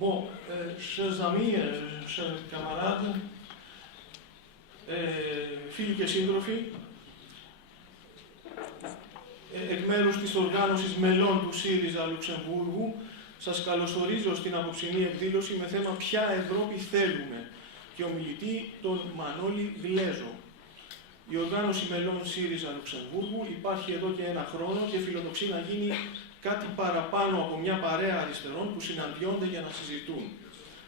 Bon, chers amis, chers camarades, φίλοι και σύντροφοι, εκ μέρους της οργάνωσης μελών του ΣΥΡΙΖΑ Λουξεμβούργου, σας καλωσορίζω στην απόψινή εκδήλωση με θέμα «Ποια Ευρώπη θέλουμε» και ομιλητή τον Μανώλη Γλέζο. Η οργάνωση μελών ΣΥΡΙΖΑ Λουξεμβούργου υπάρχει εδώ και ένα χρόνο και φιλοδοξεί να γίνει κάτι παραπάνω από μια παρέα αριστερών που συναντιόνται για να συζητούν.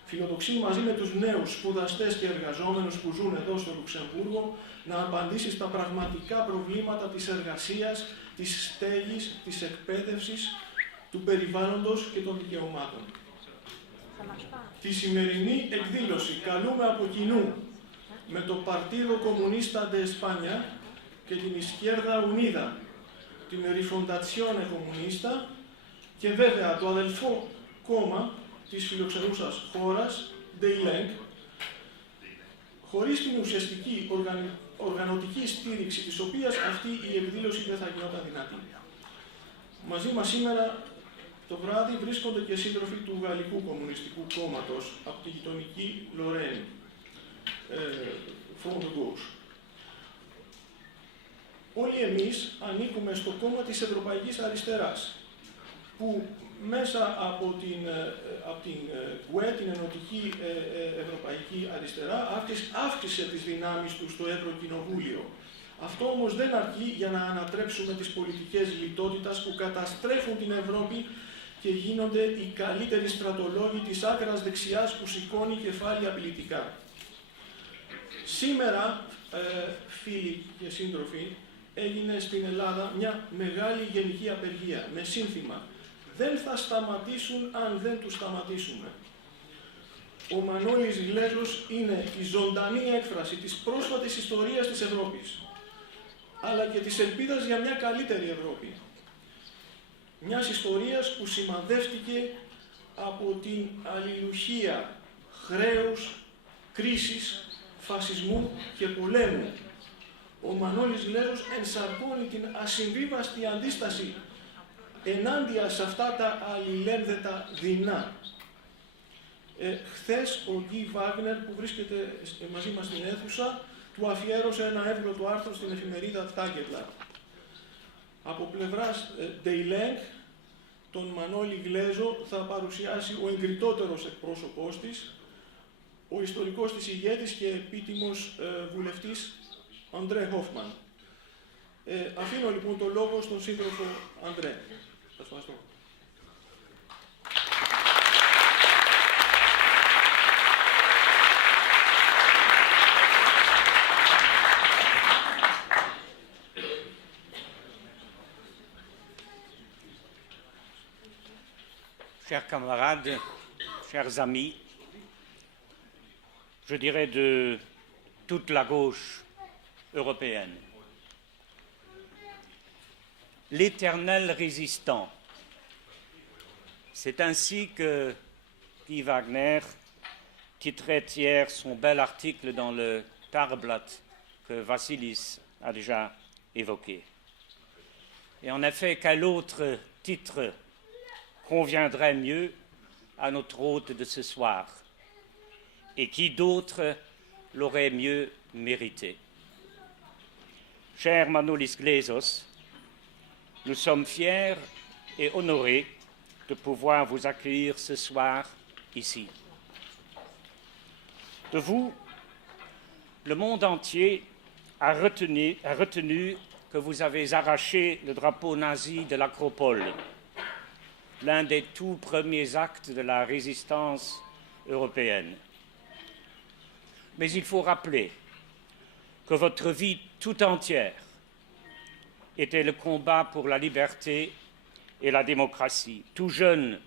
Φιλοδοξεί μαζί με τους νέους σπουδαστές και εργαζόμενους που ζουν εδώ στο Λουξεμβούργο να απαντήσει στα πραγματικά προβλήματα της εργασίας, της στέγης, της εκπαίδευσης, του περιβάλλοντος και των δικαιωμάτων. Τη σημερινή εκδήλωση καλούμε από κοινού με το Partido Comunista de España και την Izquierda Unida, την Rifondazione Comunista και βέβαια το αδελφό κόμμα της φιλοξενούσας χώρας, DEILENG, χωρίς την ουσιαστική οργανωτική στήριξη της οποίας αυτή η εκδήλωση δεν θα γινόταν δυνατή. Μαζί μας σήμερα το βράδυ βρίσκονται και σύντροφοι του Γαλλικού Κομμουνιστικού Κόμματος από τη γειτονική Λορένη, Front de Gauche. Όλοι εμείς ανήκουμε στο κόμμα της Ευρωπαϊκής Αριστεράς, που μέσα από την ΚΟΕ, την Ενωτική Ευρωπαϊκή Αριστερά, αύξησε τις δυνάμεις του στο Ευρωκοινοβούλιο. Αυτό όμως δεν αρκεί για να ανατρέψουμε τις πολιτικές λιτότητας που καταστρέφουν την Ευρώπη και γίνονται οι καλύτεροι στρατολόγοι της άκρας δεξιάς που σηκώνει κεφάλι απειλητικά. Σήμερα, φίλοι και σύντροφοι, έγινε στην Ελλάδα μια μεγάλη γενική απεργία με σύνθημα «Δεν θα σταματήσουν αν δεν τους σταματήσουμε». Ο Μανώλης Γλέζος είναι η ζωντανή έκφραση της πρόσφατης ιστορίας της Ευρώπης, αλλά και της ελπίδας για μια καλύτερη Ευρώπη. Μιας ιστορίας που σημαδεύτηκε από την αλληλουχία χρέους, κρίσης, φασισμού και πολέμου. Ο Μανώλης Γλέζος ενσαρκώνει την ασυμβίβαστη αντίσταση ενάντια σε αυτά τα αλληλένδετα δεινά. Χθες ο Γκί Βάγνερ, που βρίσκεται μαζί μας στην αίθουσα, του αφιέρωσε ένα εύγλωτο άρθρο στην εφημερίδα Tageblatt. Από πλευράς DEILENG, τον Μανώλη Γλέζο θα παρουσιάσει ο εγκριτότερος εκπρόσωπός της, ο ιστορικός της ηγέτης και επίτιμος βουλευτής Αντρέ Χόφμαν. Αφήνω λοιπόν το λόγο στον σύντροφο Αντρέ. Σας ευχαριστώ. Chers camarades, chers amis, je dirais de toute la gauche européenne. L'éternel résistant. C'est ainsi que Guy Wagner titrait hier son bel article dans le Tageblatt que Vassilis a déjà évoqué. Et en effet, quel autre titre conviendrait mieux à notre hôte de ce soir? Et qui d'autre l'aurait mieux mérité? Cher Manolis Glezos, nous sommes fiers et honorés de pouvoir vous accueillir ce soir ici. De vous, le monde entier a retenu que vous avez arraché le drapeau nazi de l'Acropole, l'un des tout premiers actes de la résistance européenne. Mais il faut rappeler que votre vie tout entière était le combat pour la liberté et la démocratie, tout jeune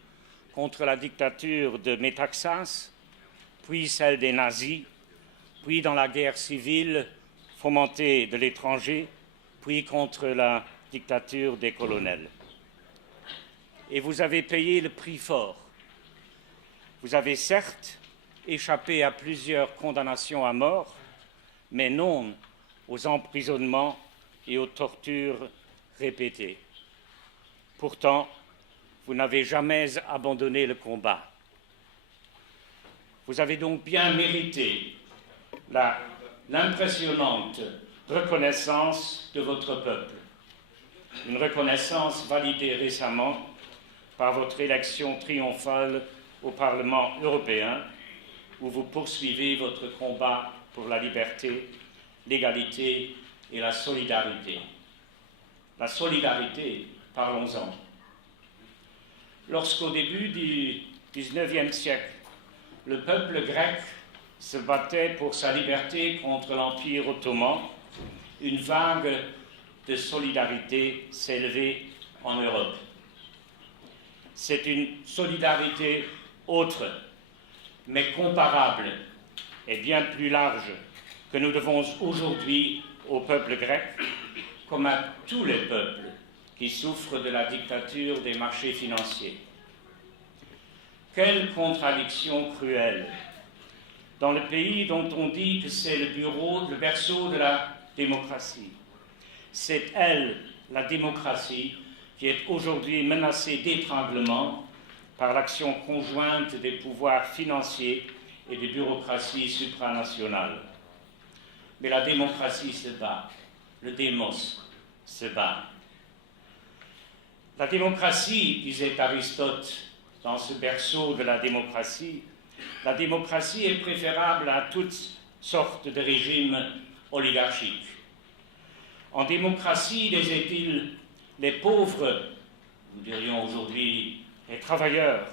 contre la dictature de Métaxas, puis celle des nazis, puis dans la guerre civile fomentée de l'étranger, puis contre la dictature des colonels. Et vous avez payé le prix fort. Vous avez certes échappé à plusieurs condamnations à mort, mais non aux emprisonnements et aux tortures répétées. Pourtant, vous n'avez jamais abandonné le combat. Vous avez donc bien mérité l'impressionnante reconnaissance de votre peuple. Une reconnaissance validée récemment par votre élection triomphale au Parlement européen, où vous poursuivez votre combat pour la liberté, l'égalité et la solidarité. La solidarité, parlons-en. Lorsqu'au début du XIXe siècle, le peuple grec se battait pour sa liberté contre l'Empire ottoman, une vague de solidarité s'est levée en Europe. C'est une solidarité autre, mais comparable et bien plus large que nous devons aujourd'hui au peuple grec, comme à tous les peuples qui souffrent de la dictature des marchés financiers. Quelle contradiction cruelle! Dans le pays dont on dit que c'est le berceau de la démocratie, c'est elle, la démocratie, qui est aujourd'hui menacée d'étranglement par l'action conjointe des pouvoirs financiers et des bureaucraties supranationales. Mais la démocratie se bat, le démos se bat. La démocratie, disait Aristote, dans ce berceau de la démocratie est préférable à toutes sortes de régimes oligarchiques. En démocratie, disait-il, les pauvres, nous dirions aujourd'hui les travailleurs,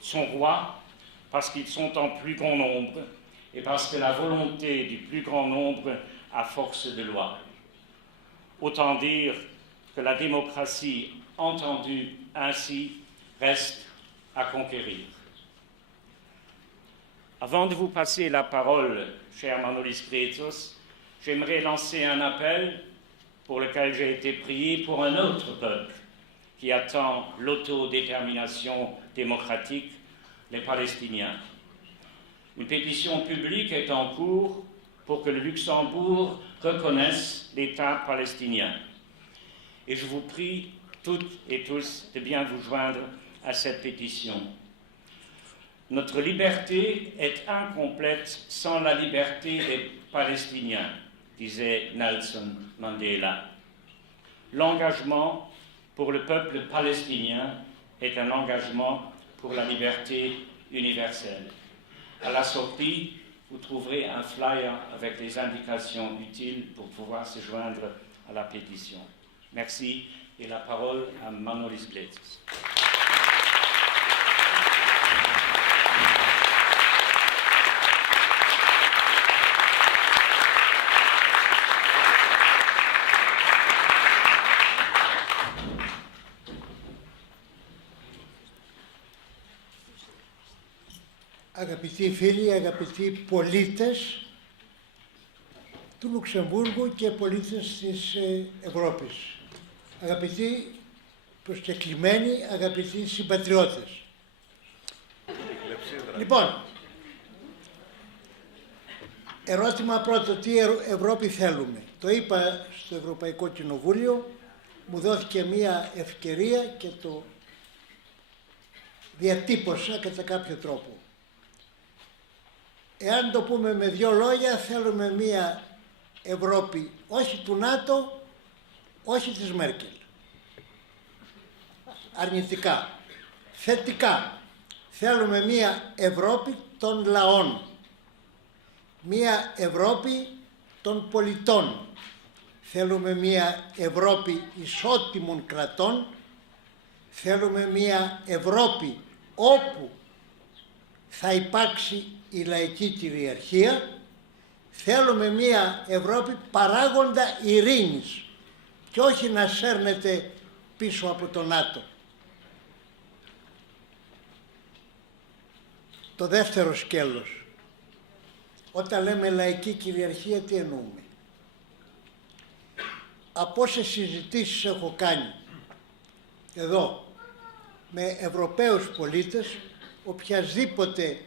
sont rois parce qu'ils sont en plus grand nombre et parce que la volonté du plus grand nombre a force de loi. Autant dire que la démocratie, entendue ainsi, reste à conquérir. Avant de vous passer la parole, cher Manolis Kletos, j'aimerais lancer un appel pour lequel j'ai été prié pour un autre peuple qui attend l'autodétermination démocratique, les Palestiniens. Une pétition publique est en cours pour que le Luxembourg reconnaisse l'État palestinien. Et je vous prie toutes et tous de bien vous joindre à cette pétition. Notre liberté est incomplète sans la liberté des Palestiniens, disait Nelson Mandela. L'engagement pour le peuple palestinien est un engagement pour la liberté universelle. À la sortie, vous trouverez un flyer avec les indications utiles pour pouvoir se joindre à la pétition. Merci et la parole à Manolis Kletos. Αγαπητοί φίλοι, αγαπητοί πολίτες του Λουξεμβούργου και πολίτες της Ευρώπης, αγαπητοί προσκεκλημένοι, αγαπητοί συμπατριώτες. Λοιπόν, ερώτημα πρώτο, τι Ευρώπη θέλουμε? Το είπα στο Ευρωπαϊκό Κοινοβούλιο, μου δόθηκε μία ευκαιρία και το διατύπωσα κατά κάποιο τρόπο. Εάν το πούμε με δύο λόγια, θέλουμε μία Ευρώπη όχι του ΝΑΤΟ, όχι της Μέρκελ. Αρνητικά. Θετικά. Θέλουμε μία Ευρώπη των λαών. Μία Ευρώπη των πολιτών. Θέλουμε μία Ευρώπη ισότιμων κρατών. Θέλουμε μία Ευρώπη όπου θα υπάρξει η λαϊκή κυριαρχία. Θέλουμε μία Ευρώπη παράγοντα ειρήνης και όχι να σέρνεται πίσω από το ΝΑΤΟ. Το δεύτερο σκέλος. Όταν λέμε λαϊκή κυριαρχία, τι εννοούμε? Από όσες συζητήσεις έχω κάνει εδώ με Ευρωπαίους πολίτες, οποιασδήποτε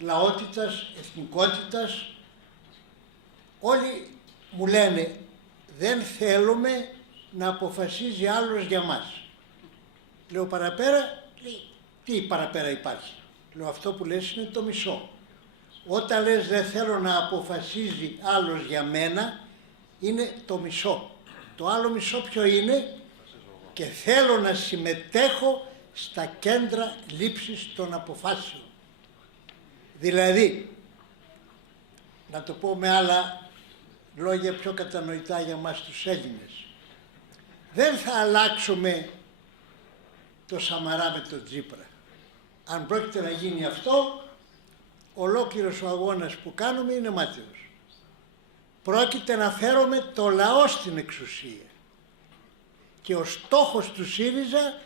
λαότητας, εθνικότητας, όλοι μου λένε δεν θέλουμε να αποφασίζει άλλος για μας. Λέω παραπέρα, τι παραπέρα υπάρχει? Λέω αυτό που λες είναι το μισό. Όταν λες δεν θέλω να αποφασίζει άλλος για μένα, είναι το μισό. Το άλλο μισό ποιο είναι? Και θέλω να συμμετέχω στα κέντρα λήψης των αποφάσεων. Δηλαδή, να το πω με άλλα λόγια πιο κατανοητά για μας τους Έλληνες, δεν θα αλλάξουμε το Σαμαρά με τον Τσίπρα. Αν πρόκειται να γίνει αυτό, ολόκληρος ο αγώνας που κάνουμε είναι μάταιος. Πρόκειται να φέρουμε το λαό στην εξουσία. Και ο στόχος του ΣΥΡΙΖΑ,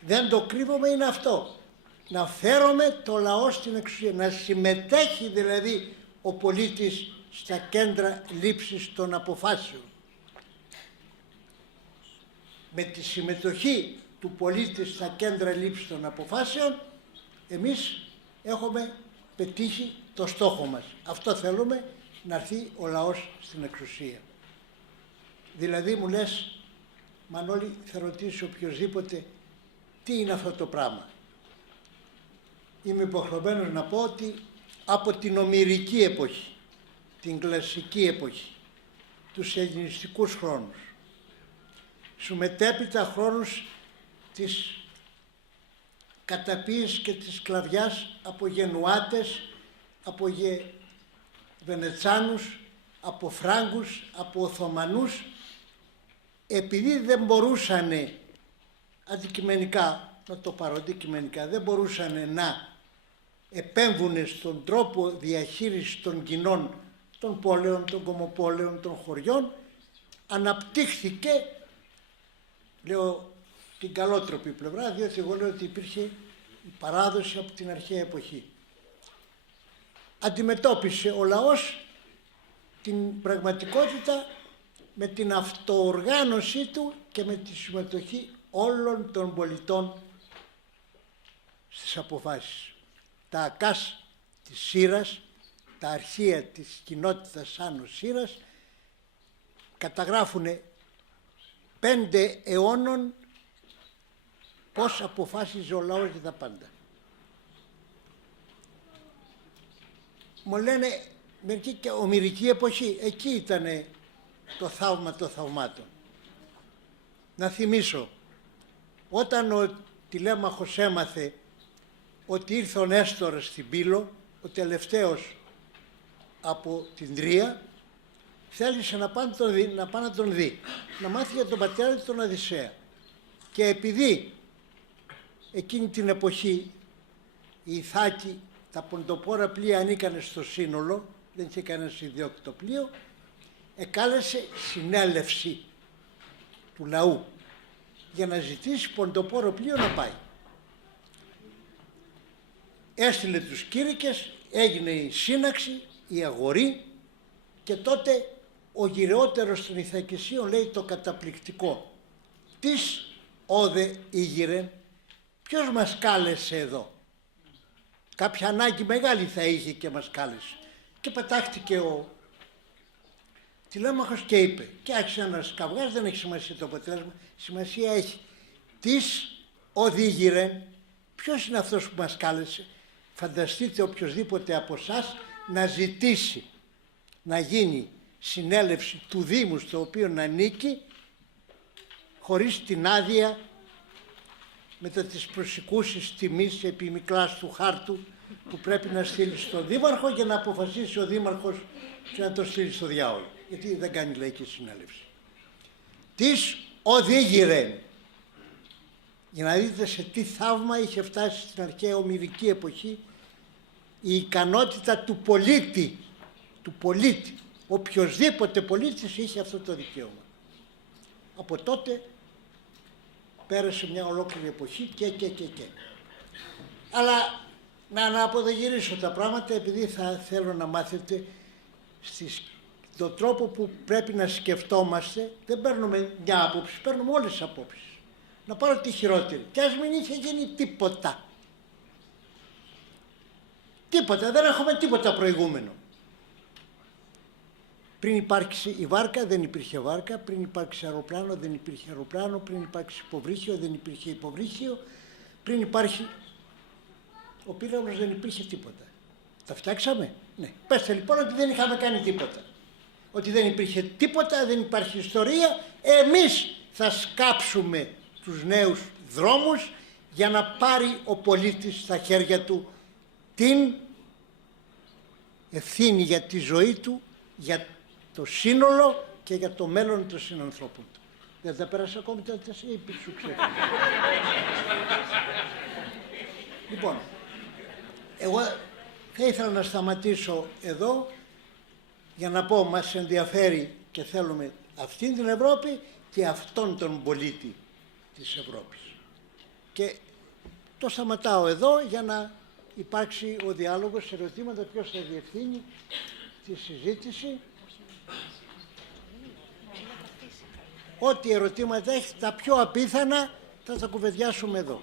δεν το κρύβομαι, είναι αυτό. Να φέρουμε το λαό στην εξουσία. Να συμμετέχει δηλαδή ο πολίτης στα κέντρα λήψης των αποφάσεων. Με τη συμμετοχή του πολίτη στα κέντρα λήψης των αποφάσεων, εμείς έχουμε πετύχει το στόχο μας. Αυτό θέλουμε, να έρθει ο λαός στην εξουσία. Δηλαδή μου λες, Μανώλη, θα ρωτήσει οποιοσδήποτε τι είναι αυτό το πράγμα. Είμαι υποχρεωμένος να πω ότι από την ομηρική εποχή, την κλασική εποχή, τους ελληνιστικούς χρόνους, σου μετέπειτα χρόνους της καταποίησης και της σκλαβιάς από Γενουάτες, από Βενετσάνους, από Φράγκους, από Οθωμανούς, επειδή δεν μπορούσαν αντικειμενικά, να το πάρω αντικειμενικά, δεν μπορούσαν να επέμβουν στον τρόπο διαχείρισης των κοινών, των πόλεων, των κομμοπόλεων, των χωριών, αναπτύχθηκε, λέω την καλότροπη πλευρά, διότι εγώ λέω ότι υπήρχε η παράδοση από την αρχαία εποχή. Αντιμετώπισε ο λαός την πραγματικότητα με την αυτοοργάνωσή του και με τη συμμετοχή όλων των πολιτών στις αποφάσεις. Τα ΑΚΑΣ της Σύρας, τα αρχεία της κοινότητας Άνω Σύρας, καταγράφουν 5 αιώνων πώς αποφάσιζε ο λαός για τα πάντα. Μου λένε μερικοί και ομηρική εποχή, εκεί ήταν το θαύμα των θαυμάτων. Να θυμίσω, όταν ο Τηλέμαχος έμαθε ότι ήρθε ο Νέστορας στην Πύλο, ο τελευταίος από την Τρία, θέλησε να πάει να τον δει, να μάθει για τον πατέρα του τον Οδυσσέα. Και επειδή εκείνη την εποχή οι Ιθάκοι, τα ποντοπόρα πλοία ανήκανε στο σύνολο, δεν είχε κανένα ιδιόκτητο πλοίο, εκάλεσε συνέλευση του λαού για να ζητήσει ποντοπόρο πλοίο να πάει. Έστειλε τους κήρυκες, έγινε η σύναξη, η αγορή, και τότε ο γυρεότερος των Ιθακησίων λέει το καταπληκτικό: «Τις όδε ήγηρεν, ποιος μας κάλεσε εδώ?» Κάποια ανάγκη μεγάλη θα είχε και μας κάλεσε. Και πετάχτηκε ο Τηλέμαχος και είπε, και άρχισε ένας καυγάς, δεν έχει σημασία το αποτέλεσμα, σημασία έχει «Τις οδήγηρεν», ποιος είναι αυτός που μας κάλεσε? Φανταστείτε οποιοσδήποτε από εσάς να ζητήσει να γίνει συνέλευση του Δήμου στο οποίο να ανήκει χωρίς την άδεια μετά τις προσηκούσεις τιμής επιμικλάς του χάρτου που πρέπει να στείλει στον Δήμαρχο για να αποφασίσει ο Δήμαρχος και να το στείλει στο διάολο. Γιατί δεν κάνει λαϊκή συνέλευση. Τις οδήγηρεν. Για να δείτε σε τι θαύμα είχε φτάσει στην αρχαία ομηρική εποχή η ικανότητα του πολίτη. Του πολίτη. Οποιοσδήποτε πολίτης είχε αυτό το δικαίωμα. Από τότε πέρασε μια ολόκληρη εποχή και. Αλλά να αποδογυρίσω τα πράγματα, επειδή θα θέλω να μάθετε τον τρόπο που πρέπει να σκεφτόμαστε. Δεν παίρνουμε μια άποψη, παίρνουμε όλες τις απόψεις. Να πάρω τη χειρότερη. Και ας μην είχε γίνει τίποτα. Τίποτα, δεν έχουμε τίποτα προηγούμενο. Πριν υπάρξει η βάρκα δεν υπήρχε βάρκα, πριν υπάρξει αεροπλάνο δεν υπήρχε αεροπλάνο, πριν υπάρξει υποβρύχιο δεν υπήρχε υποβρύχιο, πριν υπάρχει ο πύραυλος δεν υπήρχε τίποτα. Τα φτιάξαμε. Ναι. Πέστε λοιπόν ότι δεν είχαμε κάνει τίποτα. Ότι δεν υπήρχε τίποτα, δεν υπάρχει ιστορία. Εμείς θα σκάψουμε τους νέους δρόμους για να πάρει ο πολίτης στα χέρια του την ευθύνη για τη ζωή του, για το σύνολο και για το μέλλον των συνανθρώπων του. Δεν τα πέρασε ακόμη τα 4 ή σου ξέρω. Λοιπόν, εγώ θα ήθελα να σταματήσω εδώ για να πω μας ενδιαφέρει και θέλουμε αυτήν την Ευρώπη και αυτόν τον πολίτη της Ευρώπης. Και το σταματάω εδώ για να υπάρξει ο διάλογος, ερωτήματα, ποιος θα διευθύνει τη συζήτηση. Ό,τι ερωτήματα έχει, τα πιο απίθανα θα τα κουβεντιάσουμε εδώ.